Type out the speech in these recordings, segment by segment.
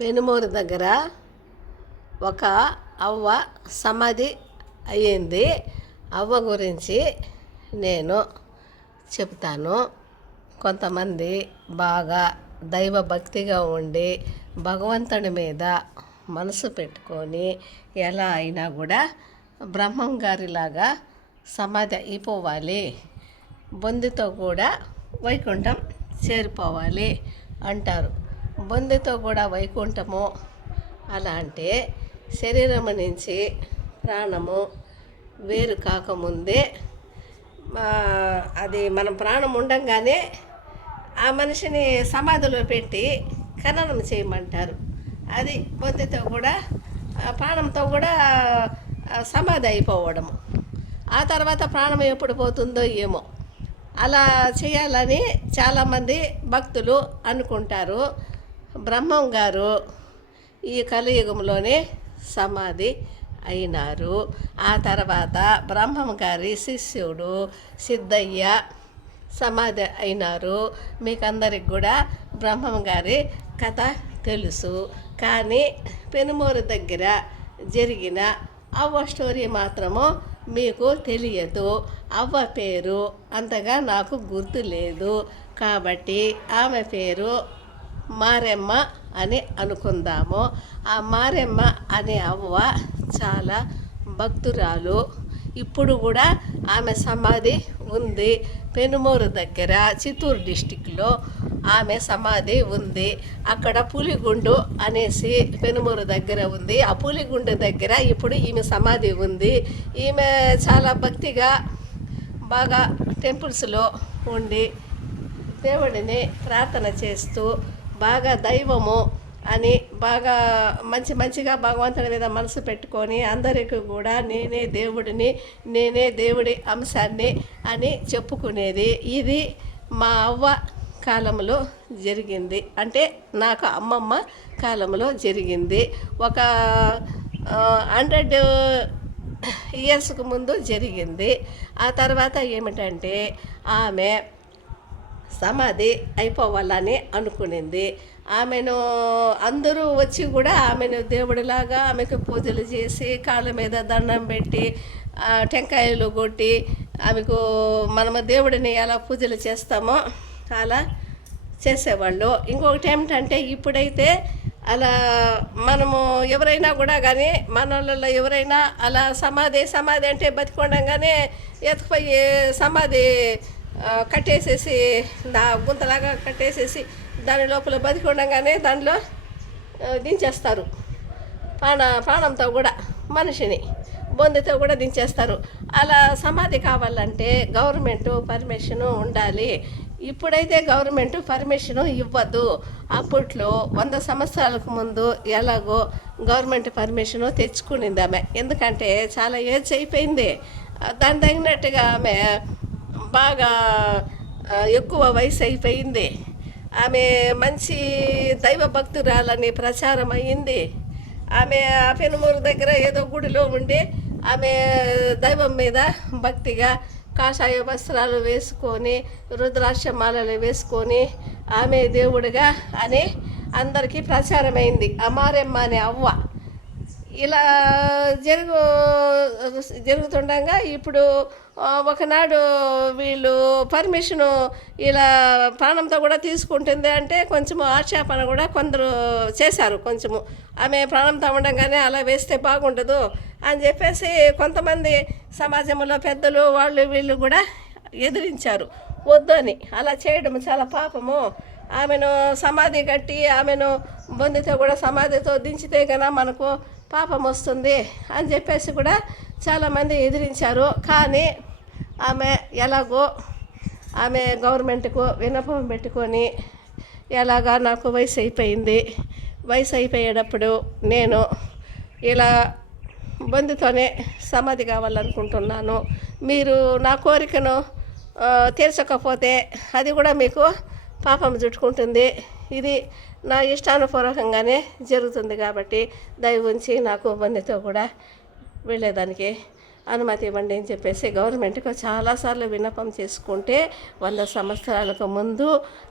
పెనుమూరు దగ్గర ఒక అవ్వ సమాధి అయ్యింది. అవ్వ గురించి నేను చెప్తాను. కొంతమంది బాగా దైవభక్తిగా ఉండి భగవంతుడి మీద మనసు పెట్టుకొని ఎలా అయినా కూడా బ్రహ్మం గారిలాగా సమాధి అయిపోవాలి, బొందితో కూడా వైకుంఠం చేరిపోవాలి అంటారు. బొందితో కూడా వైకుంఠము అలా అంటే శరీరము నుంచి ప్రాణము వేరు కాకముందే అది మనం ప్రాణం ఉండంగానే ఆ మనిషిని సమాధిలో పెట్టి ఖననం చేయమంటారు. అది బొందితో కూడా ప్రాణంతో కూడా సమాధి అయిపోవడము. ఆ తర్వాత ప్రాణం ఎప్పుడు పోతుందో ఏమో అలా చేయాలని చాలామంది భక్తులు అనుకుంటారు. బ్రహ్మం గారు ఈ కలియుగంలోనే సమాధి అయినారు. ఆ తర్వాత బ్రహ్మం గారి శిష్యుడు సిద్ధయ్య సమాధి అయినారు. మీకందరికి కూడా బ్రహ్మం గారి కథ తెలుసు. కానీ పెనుమూరు దగ్గర జరిగిన అవ్వ స్టోరీ మాత్రము మీకు తెలియదు. అవ్వ పేరు అంతగా నాకు గుర్తు లేదు. కాబట్టి ఆమె పేరు మారెమ్మ అని అనుకుందాము. ఆ మారెమ్మ అనే అవ్వ చాలా భక్తురాలు. ఇప్పుడు కూడా ఆమె సమాధి ఉంది. పెనుమూరు దగ్గర చిత్తూరు డిస్టిక్లో ఆమె సమాధి ఉంది. అక్కడ పులిగుండు అనేసి పెనుమూరు దగ్గర ఉంది. ఆ పులిగుండు దగ్గర ఇప్పుడు ఈమె సమాధి ఉంది. ఈమె చాలా భక్తిగా బాగా టెంపుల్స్లో ఉండి దేవుడిని ప్రార్థన చేస్తూ బాగా దైవము అని బాగా మంచిగా భగవంతుడి మీద మనసు పెట్టుకొని అందరికీ కూడా నేనే దేవుడిని, నేనే దేవుడి అంశాన్ని అని చెప్పుకునేది. ఇది మా అవ్వ కాలంలో జరిగింది. అంటే నాకు అమ్మమ్మ కాలంలో జరిగింది. ఒక 100 ఇయర్స్కు ముందు జరిగింది. ఆ తర్వాత ఏమిటంటే ఆమె సమాధి అయిపోవాలని అనుకునింది. ఆమెను అందరూ వచ్చి కూడా ఆమెను దేవుడిలాగా ఆమెకు పూజలు చేసి కాళ్ళ మీద దండం పెట్టి టెంకాయలు కొట్టి ఆమెకు మనము దేవుడిని ఎలా పూజలు చేస్తామో అలా చేసేవాళ్ళు. ఇంకొకటి ఏమిటంటే ఇప్పుడైతే అలా మనము ఎవరైనా కూడా కానీ మనలో ఎవరైనా అలా సమాధి అంటే బతికొండగానే ఎత్తుకుపోయి సమాధి కట్టేసేసి గుంతలాగా కట్టేసేసి దాని లోపల బతికి ఉండగానే దానిలో దించేస్తారు. ప్రాణంతో కూడా మనిషిని బొందితో కూడా దించేస్తారు. అలా సమాధి కావాలంటే గవర్నమెంటు పర్మిషను ఉండాలి. ఇప్పుడైతే గవర్నమెంటు పర్మిషను ఇవ్వదు. అప్పట్లో 100 సంవత్సరాలకు ముందు ఎలాగో గవర్నమెంట్ పర్మిషను తెచ్చుకునింది ఆమె. ఎందుకంటే చాలా ఏజ్ అయిపోయింది. దాని తగినట్టుగా ఆమె బాగా ఎక్కువ వయసు అయిపోయింది. ఆమె మంచి దైవ భక్తురాలని ప్రచారం అయ్యింది. ఆమె పెనుమూరు దగ్గర ఏదో గుడిలో ఉండి ఆమె దైవం మీద భక్తిగా కాషాయ వస్త్రాలు వేసుకొని రుద్రాక్షమాలలు వేసుకొని ఆమె దేవుడిగా అని అందరికీ ప్రచారమైంది. మారెమ్మ అనే అవ్వ ఇలా జరుగుతుండగా ఇప్పుడు ఒకనాడు వీళ్ళు పర్మిషను ఇలా ప్రాణంతో కూడా తీసుకుంటుంది అంటే కొంచెము ఆక్షేపణ కూడా కొందరు చేశారు. కొంచెము ఆమె ప్రాణంతో ఉండగానే అలా వేస్తే బాగుండదు అని చెప్పేసి కొంతమంది సమాజంలో పెద్దలు వాళ్ళు వీళ్ళు కూడా ఎదిరించారు. వద్దని అలా చేయడం చాలా పాపము. ఆమెను సమాధి కట్టి ఆమెను బొందితో కూడా సమాధితో దించితే కన్నా మనకు పాపం వస్తుంది అని చెప్పేసి కూడా చాలామంది ఎదిరించారు. కానీ ఆమె ఎలాగో ఆమె గవర్నమెంట్కు విన్నపం పెట్టుకొని ఎలాగా నాకు వయసు అయిపోయింది, వయసు అయిపోయేటప్పుడు నేను ఇలా బొందితోనే సమాధి కావాలనుకుంటున్నాను. మీరు నా కోరికను తీర్చకపోతే అది కూడా మీకు పాపం చుట్టుకుంటుంది. ఇది నా ఇష్టానుపూర్వకంగానే జరుగుతుంది. కాబట్టి దయ ఉంచి నాకు బొందితో కూడా వెళ్ళేదానికి అనుమతి ఇవ్వండి అని చెప్పేసి గవర్నమెంట్కి చాలాసార్లు విన్నపం చేసుకుంటే 100 సంవత్సరాలకు ముందు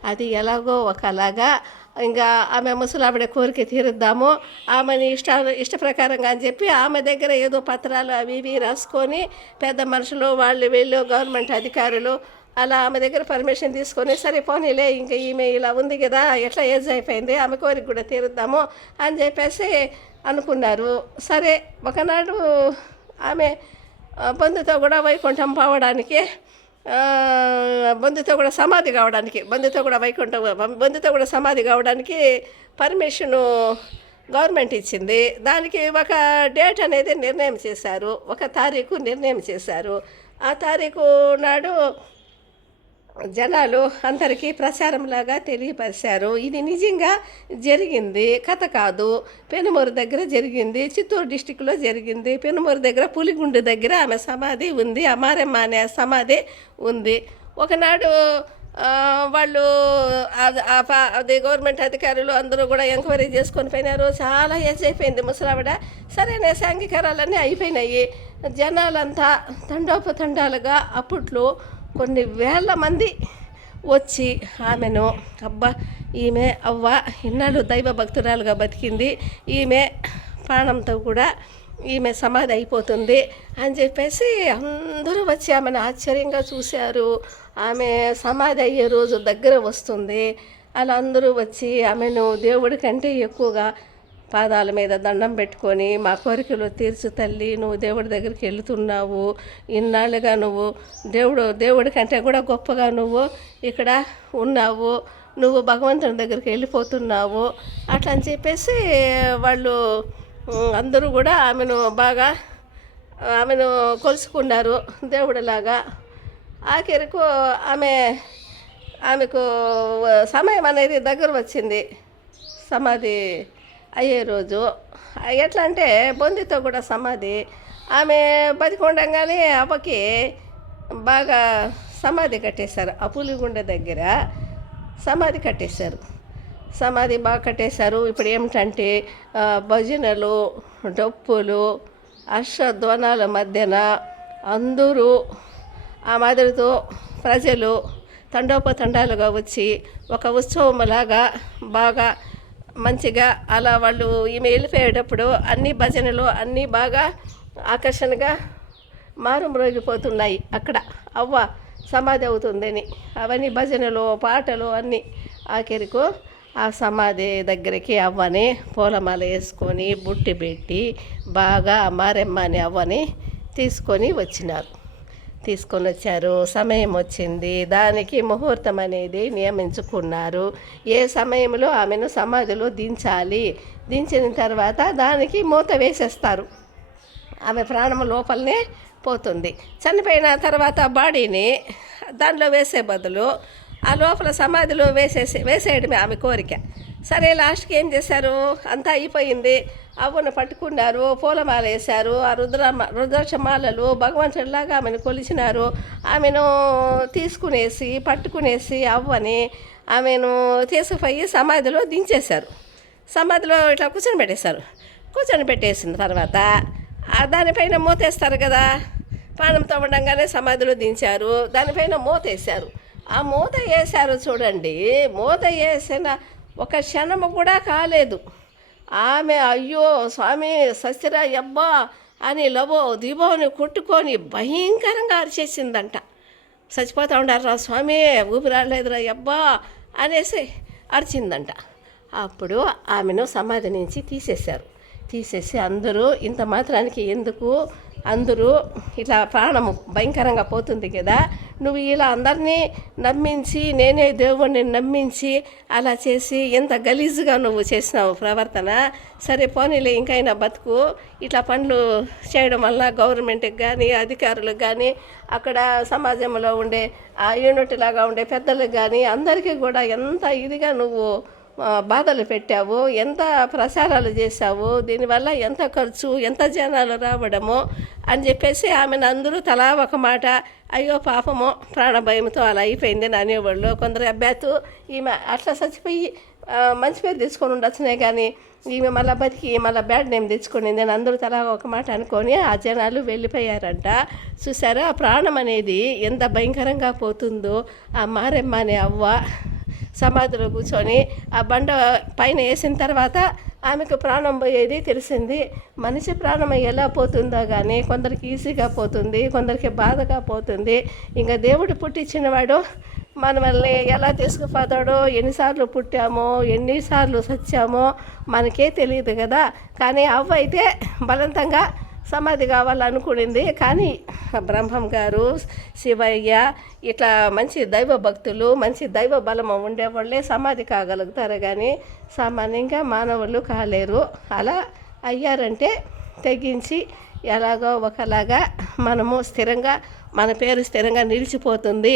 అది ఎలాగో ఒకలాగా ఇంకా ఆమె ముసలావిడ కోరిక తీరుద్దాము, ఆమెని ఇష్ట ప్రకారంగా అని చెప్పి ఆమె దగ్గర ఏదో పత్రాలు అవి ఇవి రాసుకొని పెద్ద మనుషులు వాళ్ళు వీళ్ళు గవర్నమెంట్ అధికారులు అలా ఆమె దగ్గర పర్మిషన్ తీసుకొని, సరే పోనీలే ఇంకా ఈమె ఇలా ఉంది కదా, ఎట్లా ఏజ్ అయిపోయింది, ఆమె కోరిక కూడా తీరుద్దాము అని చెప్పేసి అనుకున్నారు. సరే ఒకనాడు ఆమె బంధుతో కూడా వైకుంఠం పోవడానికి, బంధుతో కూడా సమాధి కావడానికి, బంధుతో కూడా సమాధి కావడానికి పర్మిషను గవర్నమెంట్ ఇచ్చింది. దానికి ఒక డేట్ అనేది నిర్ణయం చేశారు, ఒక తారీఖు నిర్ణయం చేశారు. ఆ తారీఖు నాడు జనాలు అందరికీ ప్రచారంలాగా తెలియపరిచారు. ఇది నిజంగా జరిగింది, కథ కాదు. పెనుమూరు దగ్గర జరిగింది, చిత్తూరు డిస్టిక్లో జరిగింది. పెనుమూరు దగ్గర పులిగుండు దగ్గర ఆమె సమాధి ఉంది, అమారమ్మ అనే సమాధి ఉంది. ఒకనాడు వాళ్ళు అది గవర్నమెంట్ అధికారులు అందరూ కూడా ఎంక్వైరీ చేసుకొని పోయినారు. చాలా ఏజ్ అయిపోయింది ముసలావిడ. సరైన సాంఘికారాలన్నీ అయిపోయినాయి. జనాలంతా తండోపతండాలుగా అప్పట్లో కొన్ని వేల మంది వచ్చి ఆమెను, అబ్బా ఈమె అవ్వ ఇన్నాళ్ళు దైవ భక్తురాలుగా బతికింది, ఈమె ప్రాణంతో కూడా ఈమె సమాధి అయిపోతుంది అని చెప్పేసి అందరూ వచ్చి ఆమెను ఆశ్చర్యంగా చూశారు. ఆమె సమాధి అయ్యే రోజు దగ్గర వస్తుంది. అలా అందరూ వచ్చి ఆమెను దేవుడి కంటే ఎక్కువగా పాదాల మీద దండం పెట్టుకొని, మా కోరికలు తీర్చు తల్లి, నువ్వు దేవుడి దగ్గరికి వెళుతున్నావు, ఇన్నాళ్ళుగా నువ్వు దేవుడి కంటే కూడా గొప్పగా నువ్వు ఇక్కడ ఉన్నావు, నువ్వు భగవంతుని దగ్గరికి వెళ్ళిపోతున్నావు అట్లా అని చెప్పేసి వాళ్ళు అందరూ కూడా ఆమెను కొలుసుకున్నారు దేవుడిలాగా. ఆఖరికి ఆమెకు సమయం అనేది దగ్గర వచ్చింది, సమాధి అయ్యే రోజు. ఎట్లా అంటే బొందితో కూడా సమాధి. ఆమె బతికొండంగానే అవ్వకి బాగా సమాధి కట్టేశారు. అపులిగుండ దగ్గర సమాధి కట్టేశారు. సమాధి బాగా కట్టేశారు. ఇప్పుడు ఏమిటంటే భజనలు, డప్పులు, హర్షధ్వానాల మధ్యన అందరూ ఆ మాదిరితో ప్రజలు తండోపతండాలుగా వచ్చి ఒక ఉత్సవంలాగా బాగా మంచిగా అలా వాళ్ళు ఈమె వెళ్ళిపోయేటప్పుడు అన్ని భజనలు అన్నీ బాగా ఆకర్షణగా మారుమ్రోగిపోతున్నాయి. అక్కడ అవ్వ సమాధి అవుతుందని అవన్నీ భజనలు పాటలు అన్నీ. ఆఖరికు ఆ సమాధి దగ్గరికి అవ్వని పూలమాల వేసుకొని బుట్టి పెట్టి బాగా మారెమ్మ అని అవ్వని తీసుకొని వచ్చారు. సమయం వచ్చింది, దానికి ముహూర్తం అనేది నియమించుకున్నారు. ఏ సమయంలో ఆమెను సమాధిలో దించాలి, దించిన తర్వాత దానికి మూత వేసేస్తారు. ఆమె ప్రాణం లోపలనే పోతుంది. చనిపోయిన తర్వాత బాడీని దానిలో వేసే బదులు ఆ లోపల సమాధిలో వేసేయడమే ఆమె కోరిక. సరే లాస్ట్కి ఏం చేశారు, అంతా అయిపోయింది. అవ్వను పట్టుకున్నారు, పూలమాల వేశారు, ఆ రుద్రాక్షమాలలు భగవంతుడిలాగా ఆమెను కొలిచినారు. ఆమెను పట్టుకునేసి అవ్వని ఆమెను తీసుకుపోయి సమాధిలో దించేశారు. సమాధిలో ఇట్లా కూర్చొని పెట్టేసిన తర్వాత దానిపైన మూతేస్తారు కదా, ప్రాణంతో ఉండగానే సమాధిలో దించారు. దానిపైన మూతేశారు. ఆ మూత వేశారు చూడండి, మూత వేసిన ఒక క్షణము కూడా కాలేదు. ఆమె అయ్యో స్వామి సస్యరా అబ్బా అని లవో దిబోని కొట్టుకొని భయంకరంగా అరిచేసిందంట. చచ్చిపోతూ ఉండారా స్వామి, ఊపిరాడలేదురా అబ్బా అనేసి అరిచిందంట. అప్పుడు ఆమెను సమాధి నుంచి తీసేసి అందరూ ఇంత మాత్రానికి ఎందుకు, అందరూ ఇట్లా ప్రాణము భయంకరంగా పోతుంది కదా, నువ్వు ఇలా అందరినీ నమ్మించి నేనే దేవుణ్ణి నమ్మించి అలా చేసి ఎంత గలీజుగా నువ్వు చేసినావు ప్రవర్తన. సరే పోనీలే ఇంకైనా బతుకు. ఇట్లా పనులు చేయడం వల్ల గవర్నమెంట్కి కానీ అధికారులకు కానీ అక్కడ సమాజంలో ఉండే ఆ యూనిట్ లాగా ఉండే పెద్దలకు కానీ అందరికీ కూడా ఎంత ఇదిగా నువ్వు బాధలు పెట్టావు, ఎంత ప్రచారాలు చేశావు, దీనివల్ల ఎంత ఖర్చు, ఎంత జనాలు రావడము అని చెప్పేసి ఆమెను అందరూ తలా ఒక మాట అయ్యో పాపము ప్రాణభయంతో అలా అయిపోయింది అని అనేవాళ్ళు. కొందరు అబ్బాతు ఈమె అట్లా చచ్చిపోయి మంచి పేరు తెచ్చుకొని ఉండొచ్చునే కానీ ఈమె మళ్ళీ బతికి మళ్ళీ బ్యాడ్ నేమ్ తెచ్చుకునింది అని అందరూ తలా ఒక మాట అనుకొని ఆ జనాలు వెళ్ళిపోయారంట. చూసారా ఆ ప్రాణం అనేది ఎంత భయంకరంగా పోతుందో. ఆ మారెమ్మ అనే అవ్వ సమాధిలో కూర్చొని ఆ బండ పైన వేసిన తర్వాత ఆమెకు ప్రాణం పోయేది తెలిసింది. మనిషి ప్రాణం ఎలా పోతుందో కానీ కొందరికి ఈజీగా పోతుంది, కొందరికి బాధగా పోతుంది. ఇంకా దేవుడు పుట్టించినవాడు మనల్ని ఎలా తీసుకుపోతాడో, ఎన్నిసార్లు పుట్టామో ఎన్నిసార్లు సచ్చామో మనకే తెలియదు కదా. కానీ అవ్వ అయితే బలవంతంగా సమాధి కావాలనుకునింది. కానీ బ్రహ్మం గారు, శివయ్య ఇట్లా మంచి దైవ భక్తులు, మంచి దైవ బలం ఉండేవాళ్ళే సమాధి కాగలుగుతారు, కానీ సామాన్యంగా మానవులు కాలేరు. అలా అయ్యారంటే తెగించి ఎలాగో ఒకలాగా మనము స్థిరంగా మన పేరు స్థిరంగా నిలిచిపోతుంది.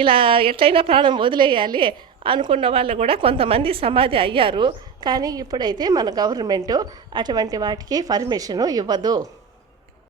ఇలా ఎట్లయినా ప్రాణం వదిలేయాలి అనుకున్న వాళ్ళు కూడా కొంతమంది సమాధి అయ్యారు. కానీ ఇప్పుడైతే మన గవర్నమెంటు అటువంటి వాటికి పర్మిషను ఇవ్వదు.